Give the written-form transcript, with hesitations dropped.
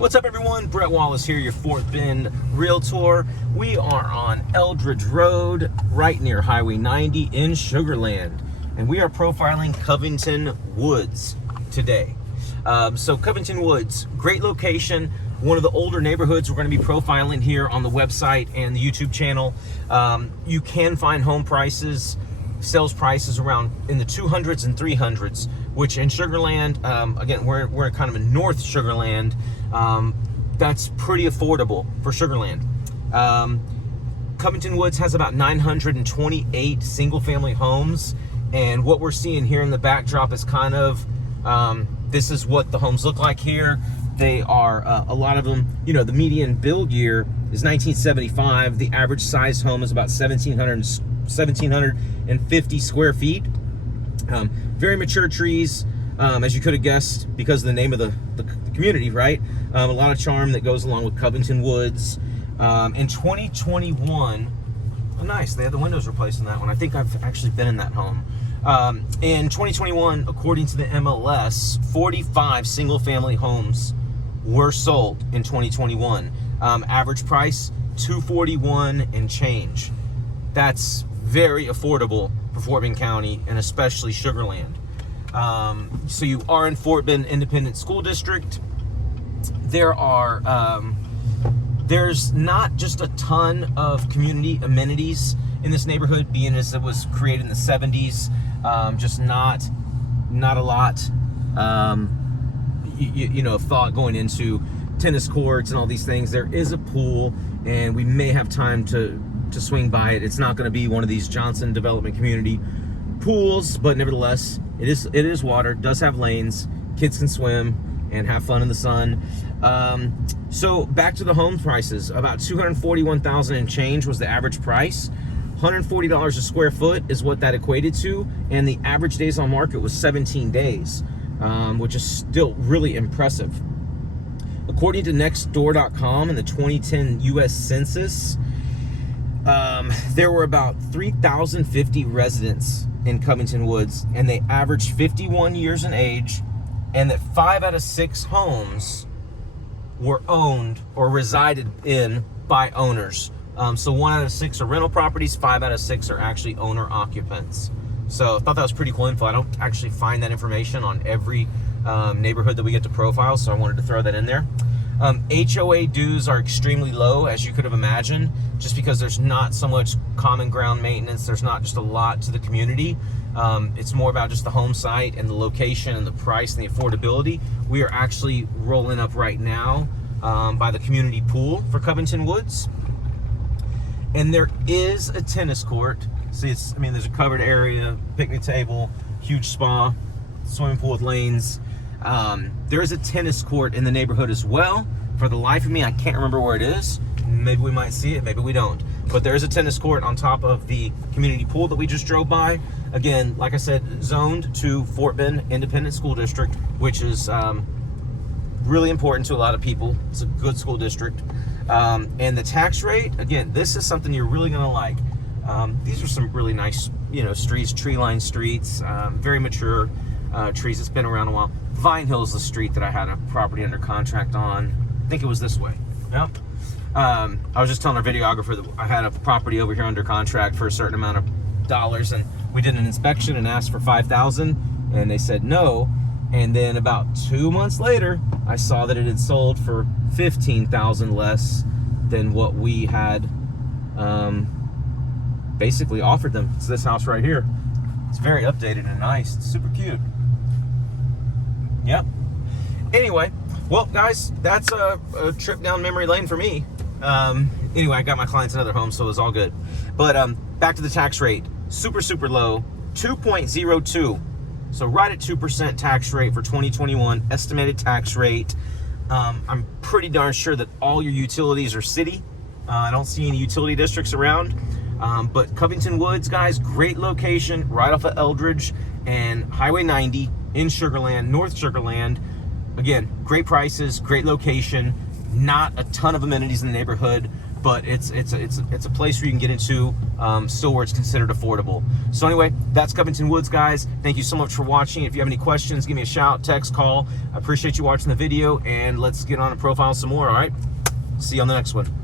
What's up, everyone? Bret Wallace here, your Fort Bend Realtor. We are on Eldridge Road, right near Highway 90 in Sugar Land. And we are profiling Covington Woods today. So Covington Woods, great location. One of the older neighborhoods we're going to be profiling here on the website and the YouTube channel. You can find home prices, sales prices around in the 200s and 300s, which in Sugar Land, again, we're kind of in North Sugar Land. That's pretty affordable for Sugar Land. Covington Woods has about 928 single-family homes, and what we're seeing here in the backdrop is kind of, this is what the homes look like here. They are, a lot of them, you know, the median build year is 1975. The average size home is about 1,750 square feet. Very mature trees, as you could have guessed, because of the name of the community, right? A lot of charm that goes along with Covington Woods. In 2021, oh nice, they had the windows replaced in that one. I think I've actually been in that home. In 2021, according to the MLS, 45 single-family homes were sold in 2021. Average price, $241 and change. That's very affordable for Fort Bend County, and especially Sugar Land. So you are in Fort Bend Independent School District. There are, there's not just a ton of community amenities in this neighborhood, being as it was created in the 70s. Just not a lot, you know, thought going into tennis courts and all these things. There is a pool, and we may have time to swing by it. It's not going to be one of these Johnson Development Community pools, but nevertheless, it is water, does have lanes, kids can swim and have fun in the sun. So back to the home prices, about $241,000 and change was the average price. $140 a square foot is what that equated to, and the average days on market was 17 days, which is still really impressive. According to nextdoor.com in the 2010 US Census, there were about 3,050 residents in Covington Woods, and they averaged 51 years in age, and that 5 out of 6 homes were owned or resided in by owners. So 1 out of 6 are rental properties, 5 out of 6 are actually owner occupants. So I thought that was pretty cool info. I don't actually find that information on every neighborhood that we get to profile, so I wanted to throw that in there. HOA dues are extremely low, as you could have imagined, just because there's not so much common ground maintenance. There's not just a lot to the community. It's more about just the home site and the location and the price and the affordability. We are actually rolling up right now by the community pool for Covington Woods. And there is a tennis court. See, I mean, there's a covered area, picnic table, huge spa, swimming pool with lanes. There is a tennis court in the neighborhood as well. For the life of me, I can't remember where it is. Maybe we might see it, maybe we don't. But there is a tennis court on top of the community pool that we just drove by. Again, like I said, zoned to Fort Bend Independent School District, which is really important to a lot of people. It's a good school district. And the tax rate, again, this is something you're really gonna like. These are some really nice, you know, streets, tree-lined streets, very mature trees that's been around a while. Vine Hill is the street that I had a property under contract on. I think it was this way. Yep. I was just telling our videographer that I had a property over here under contract for a certain amount of dollars, and we did an inspection and asked for $5,000, and they said no. And then about 2 months later, I saw that it had sold for $15,000 less than what we had basically offered them. It's this house right here. It's very updated and nice. It's super cute. Yep. Anyway, well, guys, that's a trip down memory lane for me. Anyway, I got my clients another home, so it was all good. But back to the tax rate. Super, super low. 2.02. So right at 2% tax rate for 2021, estimated tax rate. I'm pretty darn sure that all your utilities are city. I don't see any utility districts around. But Covington Woods, guys, great location, right off of Eldridge and Highway 90 in Sugar Land, North Sugar Land. Again, great prices, great location, not a ton of amenities in the neighborhood. but it's a place where you can get into still where it's considered affordable. So anyway, that's Covington Woods, guys. Thank you so much for watching. If you have any questions, give me a shout, text, call. I appreciate you watching the video, and let's get on and profile some more. All right, see you on the next one.